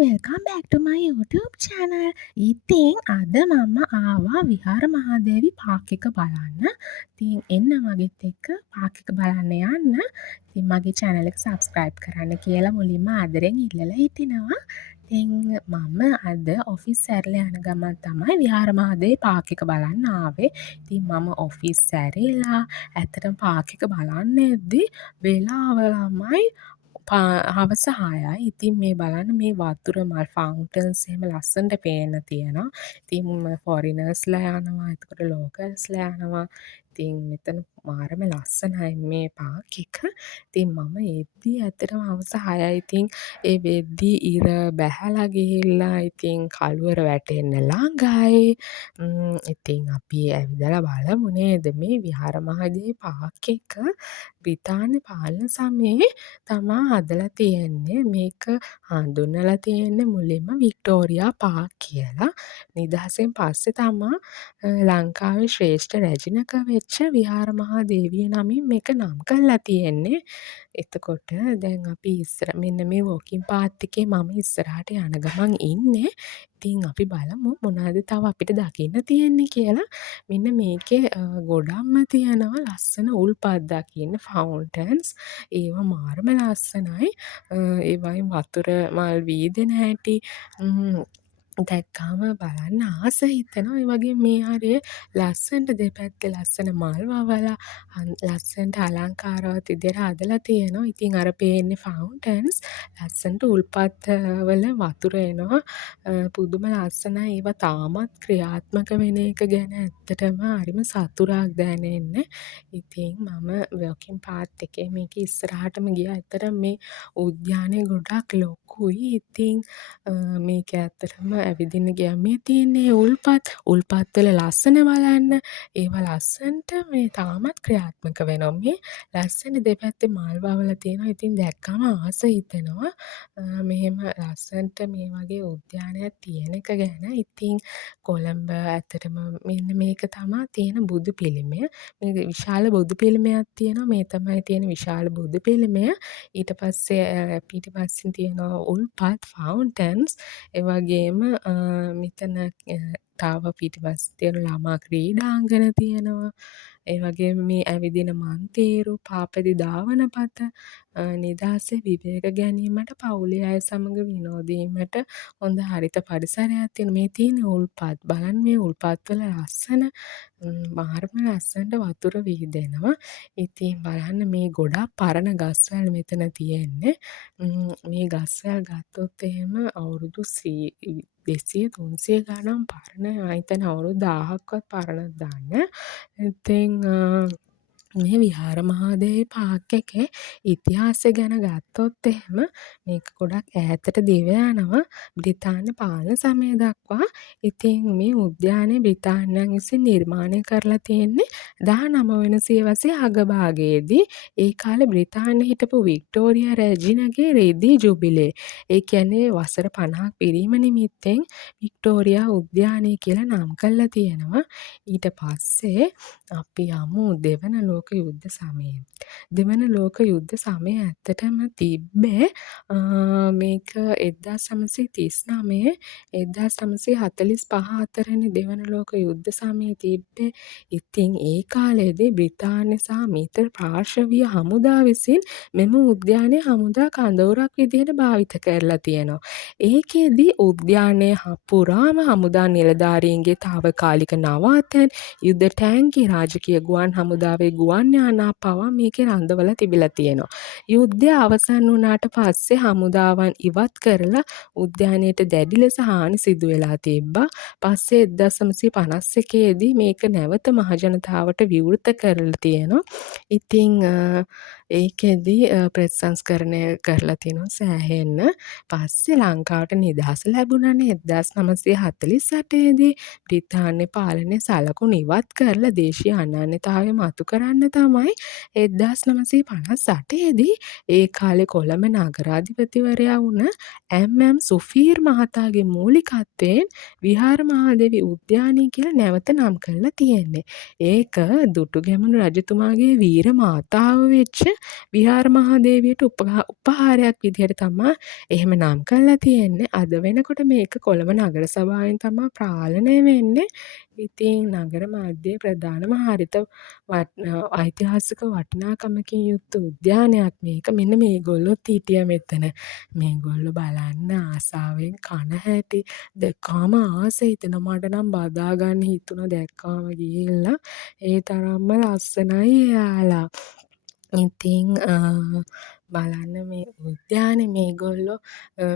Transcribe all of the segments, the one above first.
welcome back to my YouTube channel. ඉතින් අද මම ආවා විහාර මහාදේවි පාර්ක් එක බලන්න. ඉතින් එන්න මගෙත් එක්ක පාර්ක් එක බලන්න යන්න. ඉතින් මගේ channel එක subscribe කරන්න කියලා මුලින්ම ආදරෙන් ඉල්ලලා හිටිනවා. ඉතින් මම අද ඔෆිස් ඇරලා යන ගමන් තමයි විහාර මහාදේවි පාර්ක් එක බලන්න ආවේ. ඉතින් මම ඔෆිස් ඇරිලා ඇත්තටම පාර්ක් එක බලන්න එද්දි වෙලාව ළමයි හවස 6යි. ඉතින් මේ බලන්න මේ වතුර මල් ෆවුන්ටන්ස් එහෙම ලස්සනට පේන්න තියෙනවා. ඉතින් ෆොරිනර්ස්ලා යනවා. එතකොට ලෝකල්ස්ලා යනවා. ඉතින් මෙතන මාරම ලස්සනයි මේ පාර්ක් එක. ඉතින් මම එද්දි ඇත්තටම හවස 6යි. ඉතින් ඒ වෙද්දි ඉර බැහැලා ගිහිල්ලා ඉතින් කළුවර වැටෙන්න ළඟයි. ඉතින් අපි ඇවිදලා බලමු නේද මේ විහාර මහාදේවි පාර්ක් එක බ්‍රිතාන්‍ය පාලන සමයේ තමා හදලා තියෙන්නේ. මේක හඳුන්වලා තියෙන්නේ මුලින්ම වික්ටෝරියා පාර්ක් කියලා. නිදහසෙන් පස්සේ තමා ලංකාවේ ශ්‍රේෂ්ඨ රැජිනක වෙච්ච විහාර මහාදේවිය නමින් මේක නම් කරලා තියෙන්නේ. එතකොට දැන් අපි මෙන්න මේ වෝකින් පාත් එකේ මම ඉස්සරහට යන ගමන් ඉන්නේ. ඉතින් අපි බලමු මොනවද තව අපිට දකින්න තියෙන්නේ කියලා. මෙන්න මේකේ ගොඩක්ම තියෙනවා ලස්සන උල්පත් දකින්න ෆවුන්ටන්ස්. ඒවා මාරම ලස්සනයි. ඒවයින් වතුර මල් වීදෙන හැටි දැක්කාම බලන්න ආස හිතෙනවා. ඒ වගේ මේ හරිය ලස්සනට දෙපැත්තේ ලස්සන මල් වවලා ලස්සනට අලංකාරවත් විදියට හදලා තියෙනවා. ඉතින් අර පේන්නේ ෆවුන්ටන්ස් ලස්සනට උල්පත් වල වතුර එනවා. පුදුම ලස්සනයි. ඒවා තාමත් ක්‍රියාත්මක වෙන එක ගැන ඇත්තටම හරිම සතුටක් දැනෙන්නේ. ඉතින් මම වෝකින් පාත් එකේ මේක ඉස්සරහටම ගියා. ඇත්තටම මේ උද්‍යානය ගොඩක් ලොකුයි. ඉතින් මේක ඇත්තටම ඇවිදින්න ගියාම මේ තියෙන්නේ උල්පත් වල ලස්සන බලන්න. ඒවා ලස්සනට මේ තාමත් ක්‍රියාත්මක වෙනවා. මේ ලස්සන දෙපැත්තේ මල් වවලා තියෙනවා. ඉතින් දැක්කම ආස හිතෙනවා. මෙහෙම ලස්සනට මේ වගේ උද්‍යානයක් තියෙන එක ගැන. ඉතින් කොළඹ ඇත්තටම මෙන්න මේක තමා තියෙන බුදු පිළිමය. මේක විශාල බුදු පිළිමයක් තියෙනවා. මේ තමයි තියෙන විශාල බුදු පිළිමය. ඊට පස්සේ පිටිපස්සෙන් තියෙනවා උල්පත් ෆවුන්ටන්ස්. ඒ වගේම මෙතන තව පිටිපස්සේ තියෙන ළමා ක්‍රීඩාංගන තියෙනවා. ඒ වගේම මේ ඇවිදින මන්තේරු පාපැදි ධාවන පත නිදහසේ විවේක ගැනීමට පවුලේ අය සමග විනෝදීමට හොඳ හරිත පරිසරයක් තියෙන. මේ තියෙන උල්පත් බලන්න මේ උල්පත් වල ලස්සන මාරම ලස්සනට වතුර විහිදෙනවා. ඉතින් බලන්න මේ ගොඩක් පරණ ගස්වැල් මෙතන තියෙන්නේ. මේ ගස්වැල් ගත්තොත් එහෙම අවුරුදු 200 300 ගණන් පරණ. මම හිතන්නේ අවුරුදු 1000ක්වත් පරණද දන්නේ. ඉතින් මේ විහාර මහාදේවි පාර්ක් එකේ ඉතිහාසය ගැන ගත්තොත් එහෙම මේක ගොඩක් ඈතට දිව යනවා බ්‍රිතාන්‍ය පාලන සමය දක්වා. ඉතින් මේ උද්‍යානය බ්‍රිතාන්‍යයන් විසින් නිර්මාණය කරලා තියෙන්නේ 19 වෙනි සියවසේ අගභාගයේදී. ඒ කාලේ බ්‍රිතාන්‍යයේ හිටපු වික්ටෝරියා රැජිනගේ රිදී ජුබිලේ. ඒ කියන්නේ වසර 50ක් පිරීම නිමිත්තෙන් වික්ටෝරියා උද්‍යානය කියලා නම් කරලා තියෙනවා. ඊට පස්සේ අපි යමු දෙවන ලෝක යුද්ධ සමයේ. දෙවන ලෝක යුද්ධ සමයේ ඇත්තටම තිබ්බේ මේක 1939 1945 අතරනේ දෙවන ලෝක යුද්ධ සමයේ තිබ්බේ. ඉතින් ඒ කාලේදී බ්‍රිතාන්‍ය සහ මිත්‍ර පාර්ශවීය හමුදා විසින් මෙම උද්‍යානය හමුදා කඳවුරක් විදිහට භාවිත කරලා තියෙනවා. ඒකෙදි උද්‍යානයේ පුරාම හමුදා නිලධාරීන්ගේ තාවකාලික නවාතැන් යුද ටැංකි රාජකීය ගුවන් හමුදාවේ ගුවන් යානා පවා මේකේ රඳවලා තිබිලා තියෙනවා. යුද්ධය අවසන් වුණාට පස්සේ හමුදාවන් ඉවත් කරලා උද්‍යානයට දැඩි ලෙස හානි සිදු වෙලා තිබ්බා. පස්සේ 1951 දී මේක නැවත මහජනතාවට විවෘත කරලා තියෙනවා. ඉතින් ඒකෙදි ප්‍රතිසංස්කරණය කරලා තියෙනවා සෑහෙන්න. පස්සේ ලංකාවට නිදහස ලැබුණානේ 1948 දී. බ්‍රිතාන්‍ය පාලනය සලකුණු ඉවත් කරලා දේශීය අනන්‍යතාවය මතු කරන්න තමයි 1958 දී ඒ කාලේ කොළඹ නගරාධිපතිවරයා වුණ එම්.එම්. සුෆීර් මහතාගේ මූලිකත්වයෙන් විහාර මහාදේවි උද්‍යානය කියලා නැවත නම් කරලා තියෙන්නේ. ඒක දුටුගැමුණු රජතුමාගේ වීර මාතාව වෙච්ච විහාර මහාදේවියට උපහාරයක් විදිහට තමා එහෙම නම් කරලා තියෙන්නේ. අද වෙනකොට මේක කොළඹ නගර සභාවෙන් තමා පාලනය වෙන්නේ. ඉතින් නගර මැද්දේ ප්‍රධානම හරිත ඓතිහාසික වටිනාකමකින් යුක්ත උද්‍යානයක් මේක. මෙන්න මේගොල්ලොත් හිටියා මෙතන. මේගොල්ලෝ බලන්න ආසාවෙන් කන හැටි දැක්කාම ආසයි. එතන මට නම් බදා ගන්න හිතුණා දැක්කාම ගිහිල්ලා. ඒ තරම්ම ලස්සනයි එයාලා. ඉතින් බලන්න මේ උද්‍යානේ මේගොල්ලෝ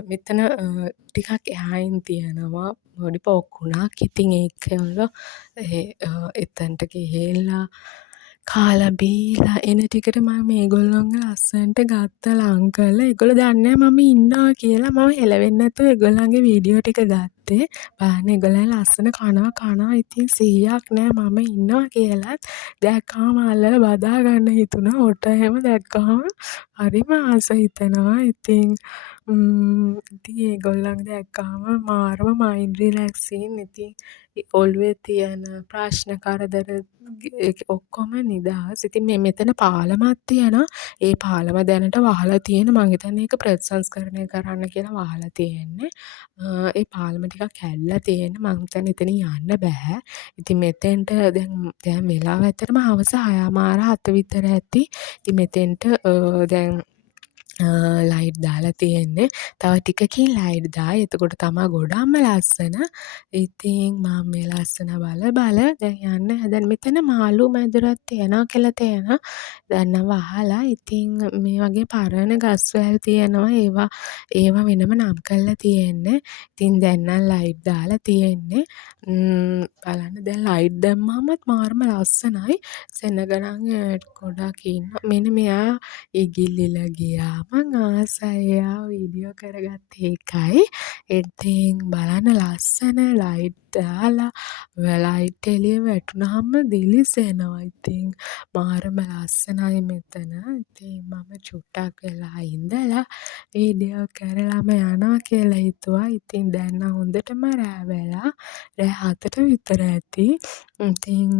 මෙතන ටිකක් එහායින් තියෙනවා පොඩි පොකුණක්. ඉතින් ඒගොල්ලෝ එතනට ගිහිල්ලා කාලා බීලා එන ටිකට මම මේගොල්ලොන්ව ලස්සනට ගත්තා ලං කරලා. ඒගොල්ලෝ දන්නේ නැහැ මම ඉන්නවා කියලා. මම හෙලවෙන්නේ නැතුව ඒගොල්ලන්ගේ වීඩියෝ ටික ගත්තේ. බලන්න ඒගොල්ලන් ලස්සන කනවා. ඉතින් 100ක් නෑ මම ඉන්නවා කියලත්. දැක්කාම අල්ලලා බදා ගන්න හිතුණා. ඔට එහෙම දැක්කාම හරිම ආස හිතෙනවා. ඉතින් ඒගොල්ලන් දැක්කාම මාරම මයින්ඩ් රිලැක්සින්. ඉතින් ඔළුවේ තියෙන ප්‍රශ්න කරදර ඔක්කොම නිදහස්. ඉතින් මෙතන පාලමක් තියෙනවා. ඒ පාලම දැනට වහලා තියෙන. මං හිතන්නේ ඒක ප්‍රතිසංස්කරණය කරන්න කියලා වහලා තියෙන්නේ. ඒ පාලම ටිකක් හැදිලා තියෙන්නේ. මං හිතන්නේ එතනින් යන්න බෑ. ඉතින් මෙතෙන්ට දැන් වෙලාව ඇත්තටම හවස 6:00 විතර ඇති. ඉතින් මෙතෙන්ට දැන් ලයිට් දාලා තියෙන්නේ. තව ටිකකින් ලයිට් දායි. එතකොට තමා ගොඩක්ම ලස්සන. ඉතින් මම මේ ලස්සන බල දැන් යන්න හදන. මෙතන මාළු මැදුරක් තියනවා කියලා තියෙනවා. දැන් නම් වහලා. ඉතින් මේ වගේ පරණ ගස්වැල් තියෙනවා. ඒවා වෙනම නම් කරලා තියෙන්නේ. ඉතින් දැන් නම් ලයිට් දාලා තියෙන්නේ. බලන්න දැන් ලයිට් දැම්මමත් මාරම ලස්සනයි. සෙනග නම් ගොඩක් ඉන්නවා. මෙන්න මෙයා ඉගිල්ලිලා ගියා. මං ආසයි එයාව වීඩියෝ කරගත්තේ ඒකයි. ඉතින් බලන්න ලස්සන ලයිට් දාලා ලයිට් එළිය වැටුනහම දිලිසෙනවා. ඉතින් මාරම ලස්සනයි මෙතන. ඉතින් මම චුට්ටක් වෙලා ඉඳලා වීඩියෝ කරලාම යනවා කියලා හිතුවා. ඉතින් දැන් නම් හොඳටම රෑ වෙලා. රෑ 7ට විතර ඇති. ඉතින්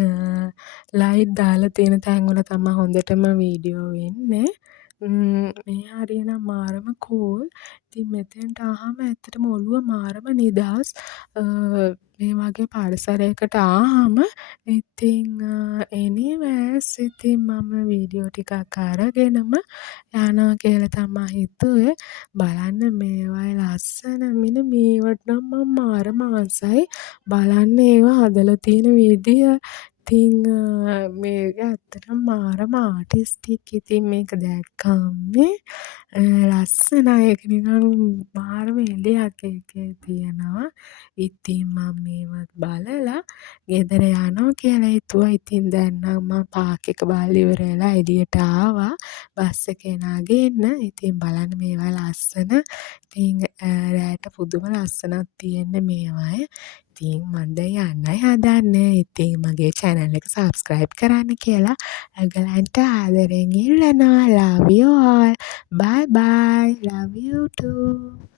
ලයිට් දාලා තියෙන තැන්වල තමයි හොඳටම වීඩියෝ වෙන්නේ. මේ හරියනම් මාරම කූල්. ඉතින් මෙතෙන්ට ආවම ඇත්තටම ඔළුව මාරම නිදහස්. මේ වගේ පරිසරයකට ආවම ඉතින් එනිවේස් ඉතින් මම වීඩියෝ ටිකක් අරගෙනම යනවා කියලා තමා හිතුවේ. බලන්න මේවයි ලස්සන. මෙන්න මේවට නම් මම මාරම ආසයි. බලන්න ඒවා හදලා තියෙන විදිය. ඉතින් මේක ඇත්තටම මාරම ආටිස්ටික්. ඉතින් මේක දැක්කම ලස්සනයි. ඒක නිකන් මාරම එළියක් ඒකේ තියෙනවා. ඉතින් මම මේවත් බලලා ගෙදර යනවා කියලා හිතුවා. ඉතින් දැන් නම් මම පාක් එක බලලා ඉවර වෙලා එළියට ආවා. බස් එකේ නගින්න. ඉතින් බලන්න මේවා ලස්සන. ඉතින් රෑට පුදුම ලස්සනක් තියෙන්නේ මේවයි. ඉතින් මම දැන් යන්නයි හදන්නේ. ඉතින් මගේ channel එක subscribe කරන්න කියලා ඔයගලන්ට ආදරෙන් ඉල්ලනවා. Love you all. Bye bye. Love you too.